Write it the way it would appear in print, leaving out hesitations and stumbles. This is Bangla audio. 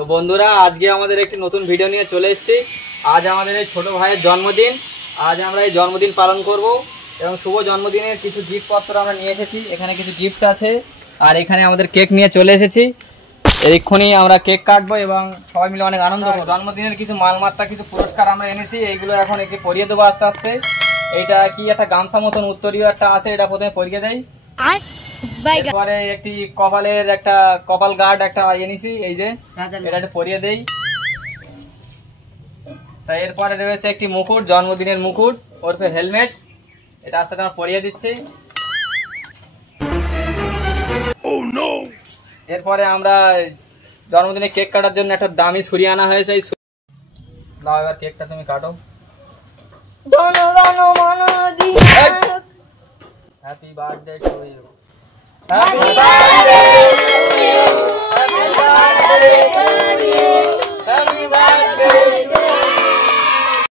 তো বন্ধুরা আজকে আমাদের একটি নতুন ভিডিও নিয়ে চলে এসেছি। আজ আমাদের এই ছোট ভাইয়ের জন্মদিন। আজ আমরা এই জন্মদিন পালন করব এবং শুভ জন্মদিনের কিছু গিফটপত্র আমরা নিয়ে এসেছি। এখানে কিছু গিফট আছে আর এখানে আমাদের কেক নিয়ে চলে এসেছি। এক্ষুনি আমরা কেক কাটবো এবং সবাই মিলে অনেক আনন্দ করবো। জন্মদিনের কিছু মালমাত্রা কিছু পুরস্কার আমরা এনেছি, এইগুলো এখন একে পরিয়ে দেবো আস্তে আস্তে। এইটা কি একটা গামছা মতন উত্তরীয় একটা আছে, এটা প্রথমে পরিয়ে দেয়। এরপরে একটি কপালের একটা কপাল গার্ড একটা এনেছি, এই যে এটা পরিয়ে দেই। তাই এরপরে রয়েছে একটি মুকুট, জন্মদিনের মুকুট ওরফে হেলমেট, এটা আস্তে আস্তে পরিয়ে দিচ্ছি। এরপরে আমরা জন্মদিনে কেক কাটার জন্য একটা দামি ছুরি আনা হয়েছে। দাও এবার কেকটা তুমি কাটো। Happy birthday to you. Happy birthday to you. Happy birthday to you.